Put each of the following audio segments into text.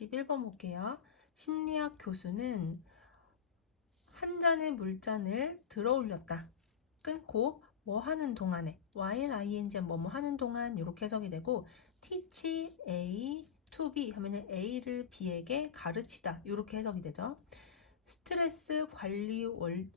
11번 볼게요. 심리학 교수는 한 잔의 물잔을 들어 올렸다. 끊고 뭐 하는 동안에 while ing 뭐뭐 하는 동안 이렇게 해석이 되고 teach A to B 하면은 A를 B에게 가르치다 이렇게 해석이 되죠. 스트레스 관리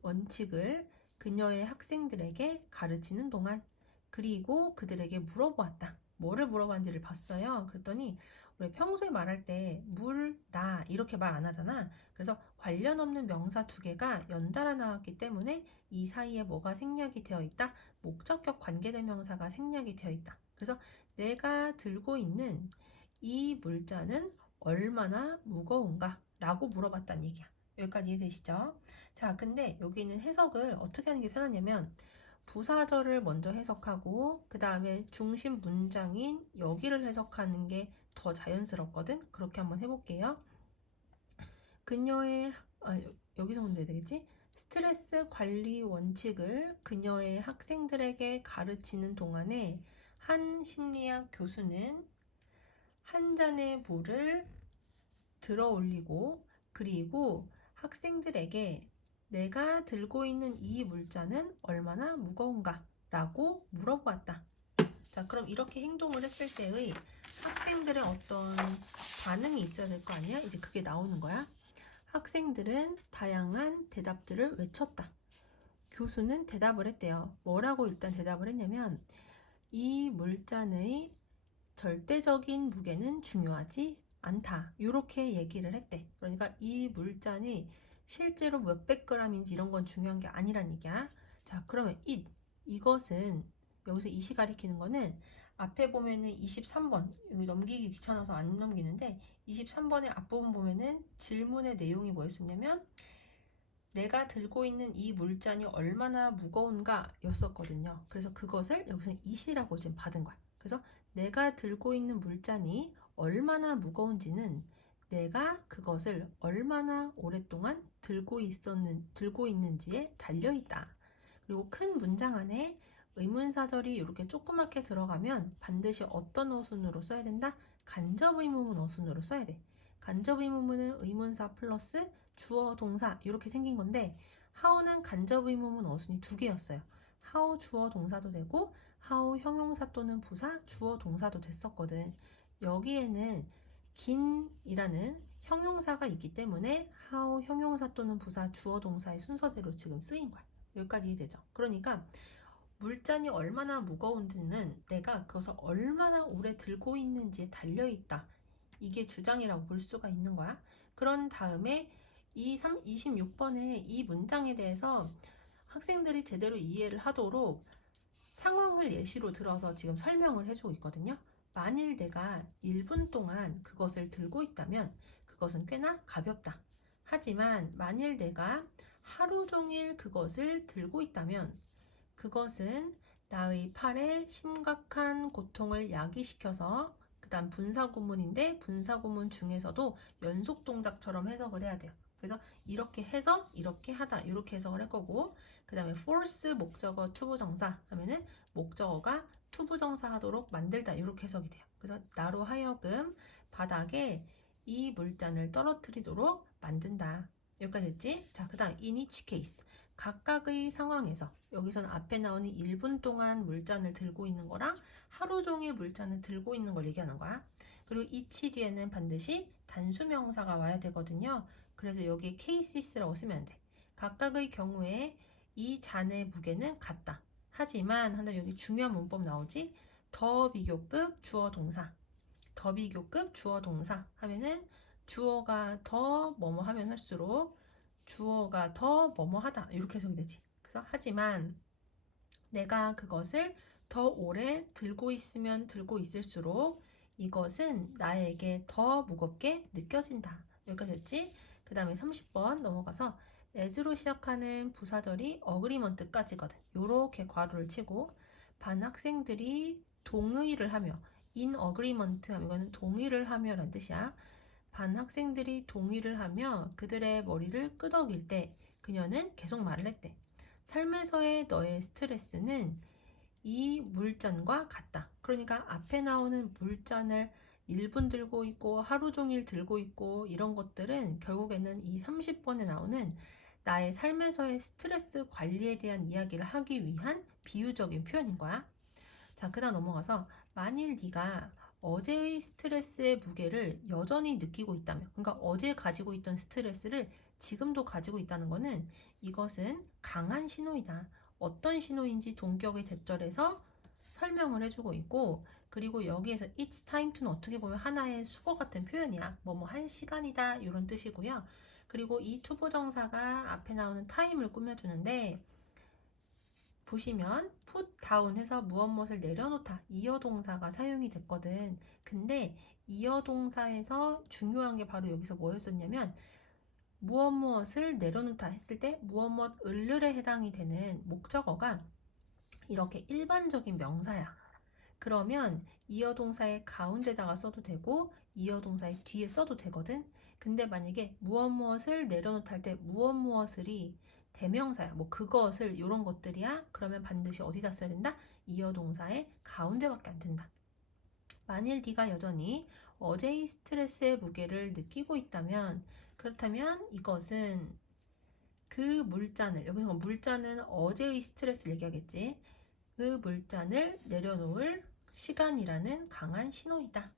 원칙을 그녀의 학생들에게 가르치는 동안 그리고 그들에게 물어보았다. 뭐를 물어봤는지를 봤어요. 그랬더니 우리 평소에 말할 때 물, 나 이렇게 말 안 하잖아. 그래서 관련 없는 명사 두 개가 연달아 나왔기 때문에 이 사이에 뭐가 생략이 되어 있다? 목적격 관계대명사가 생략이 되어 있다. 그래서 내가 들고 있는 이 물잔은 얼마나 무거운가? 라고 물어봤다는 얘기야. 여기까지 이해되시죠? 자, 근데 여기는 해석을 어떻게 하는 게 편하냐면 부사절을 먼저 해석하고 그 다음에 중심 문장인 여기를 해석하는 게 더 자연스럽거든. 그렇게 한번 해볼게요. 그녀의 여기서 보면 되겠지? 스트레스 관리 원칙을 그녀의 학생들에게 가르치는 동안에 한 심리학 교수는 한 잔의 물을 들어 올리고 그리고 학생들에게 내가 들고 있는 이 물잔은 얼마나 무거운가? 라고 물어보았다. 자, 그럼 이렇게 행동을 했을 때의 학생들의 어떤 반응이 있어야 될 거 아니야? 이제 그게 나오는 거야. 학생들은 다양한 대답들을 외쳤다. 교수는 대답을 했대요. 뭐라고 일단 대답을 했냐면 이 물잔의 절대적인 무게는 중요하지 않다. 이렇게 얘기를 했대. 그러니까 이 물잔이 실제로 몇백 그램인지 이런 건 중요한 게 아니란 얘기야. 자, 그러면 이것은 여기서 이시 가리키는 거는 앞에 보면은 23번 여기 넘기기 귀찮아서 안 넘기는데 23번의 앞부분 보면은 질문의 내용이 뭐였었냐면 내가 들고 있는 이 물잔이 얼마나 무거운가 였었거든요. 그래서 그것을 여기서 이시라고 지금 받은 거야. 그래서 내가 들고 있는 물잔이 얼마나 무거운지는 내가 그것을 얼마나 오랫동안 들고 있는지에 달려있다. 그리고 큰 문장 안에 의문사절이 이렇게 조그맣게 들어가면 반드시 어떤 어순으로 써야 된다? 간접의문문 어순으로 써야 돼. 간접의문문은 의문사 플러스 주어, 동사 이렇게 생긴 건데 how는 간접의문문 어순이 두 개였어요. how 주어, 동사도 되고 how 형용사 또는 부사, 주어, 동사도 됐었거든. 여기에는 긴이라는 형용사가 있기 때문에 how 형용사 또는 부사, 주어, 동사의 순서대로 지금 쓰인 거야. 여기까지 이해되죠? 그러니까 물잔이 얼마나 무거운지는 내가 그것을 얼마나 오래 들고 있는지에 달려있다. 이게 주장이라고 볼 수가 있는 거야. 그런 다음에 26번의 이 문장에 대해서 학생들이 제대로 이해를 하도록 상황을 예시로 들어서 지금 설명을 해주고 있거든요. 만일 내가 1분 동안 그것을 들고 있다면 그것은 꽤나 가볍다. 하지만 만일 내가 하루 종일 그것을 들고 있다면 그것은 나의 팔에 심각한 고통을 야기시켜서 그 다음 분사구문인데 분사구문 중에서도 연속 동작처럼 해석을 해야 돼요. 그래서 이렇게 해서 이렇게 하다 이렇게 해석을 할 거고 그 다음에 force 목적어 투부정사 하면은 목적어가 투부정사 하도록 만들다 이렇게 해석이 돼요. 그래서 나로 하여금 바닥에 이 물잔을 떨어뜨리도록 만든다. 여기까지 됐지? 자, 그 다음 in each case 각각의 상황에서 여기서는 앞에 나오는 1분 동안 물잔을 들고 있는 거랑 하루 종일 물잔을 들고 있는 걸 얘기하는 거야. 그리고 each 뒤에는 반드시 단수명사가 와야 되거든요. 그래서 여기에 cases라고 쓰면 안 돼. 각각의 경우에 이 잔의 무게는 같다. 하지만 한다 여기 중요한 문법 나오지? 더 비교급 주어 동사. 더 비교급 주어 동사 하면은 주어가 더 뭐뭐 하면 할수록 주어가 더 뭐뭐 하다 이렇게 해석이 되지. 그래서 하지만 내가 그것을 더 오래 들고 있으면 들고 있을수록 이것은 나에게 더 무겁게 느껴진다. 여기까지 됐지? 그 다음에 30번 넘어가서 as로 시작하는 부사절이 agreement까지거든. 요렇게 괄호를 치고 반 학생들이 동의를 하며 in agreement 하면 이거는 동의를 하며 라는 뜻이야. 반 학생들이 동의를 하며 그들의 머리를 끄덕일 때 그녀는 계속 말을 했대. 삶에서의 너의 스트레스는 이 물잔과 같다. 그러니까 앞에 나오는 물잔을 1분 들고 있고 하루 종일 들고 있고 이런 것들은 결국에는 이 30번에 나오는 나의 삶에서의 스트레스 관리에 대한 이야기를 하기 위한 비유적인 표현인 거야. 자, 그다음 넘어가서 만일 네가 어제의 스트레스의 무게를 여전히 느끼고 있다면, 그러니까 어제 가지고 있던 스트레스를 지금도 가지고 있다는 것은 이것은 강한 신호이다. 어떤 신호인지 동격의 대절에서 설명을 해주고 있고, 그리고 여기에서 it's time to는 어떻게 보면 하나의 수거 같은 표현이야. 뭐뭐 할 시간이다 이런 뜻이고요. 그리고 이 투부정사가 앞에 나오는 time을 꾸며주는데 보시면 put down 해서 무엇을 내려놓다 이어 동사가 사용이 됐거든. 근데 이어 동사에서 중요한 게 바로 여기서 뭐였었냐면 무엇을 내려놓다 했을 때 무엇을에 해당이 되는 목적어가 이렇게 일반적인 명사야. 그러면 이어 동사의 가운데다가 써도 되고 이어 동사의 뒤에 써도 되거든. 근데 만약에 무엇을 내려놓다 할 때 무엇을이 대명사야. 뭐 그것을 이런 것들이야. 그러면 반드시 어디다 써야 된다? 이어 동사의 가운데밖에 안 된다. 만일 네가 여전히 어제의 스트레스의 무게를 느끼고 있다면 그렇다면 이것은 그 물잔을 여기서 물잔은 어제의 스트레스를 얘기하겠지. 그 물잔을 내려놓을 시간이라는 강한 신호이다.